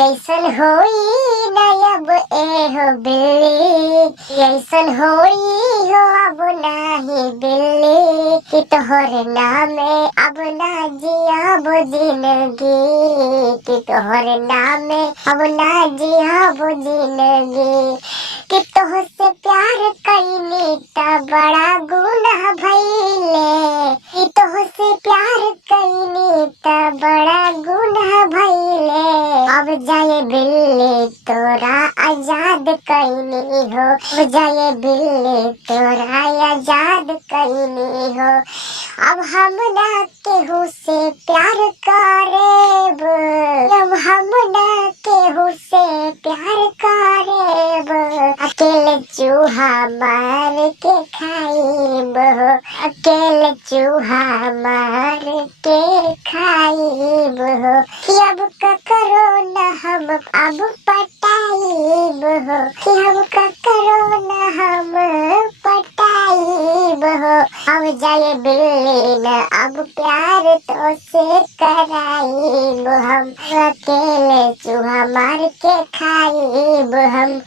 ऐसन होई ना अब एहो बिल्ली, ऐसन होई हो अब नाही बिल्ली, कि तोहर नामे अब ना जियाब जिंदगी, कि तोहर नामे अब ना जियाब जिंदगी, कि तोहसे प्यार कईनी त बड़ा गुनाह भइले, कि तोहसे प्यार कईनी त बड़ा गुनाह भइले, अब जाए बिल्ली तोरा आजाद कईनी हो, अब जाए बिल्ली तोरा आजाद कईनी हो, अब हम ना केहू से प्यार करेब, अब हम ना केहू से प्यार करेब, अकेले चूहा मार के खाइब हो, अकेले चूहा मार के खाइब हो, कि अब ककरो न हम अब पटाइब हो, कि हम ककरो न हम पटाइब हो, अब जाए बिल्ली न अब प्यार तो से कराइब हम, अकेले चूहा मार के खाइब हम।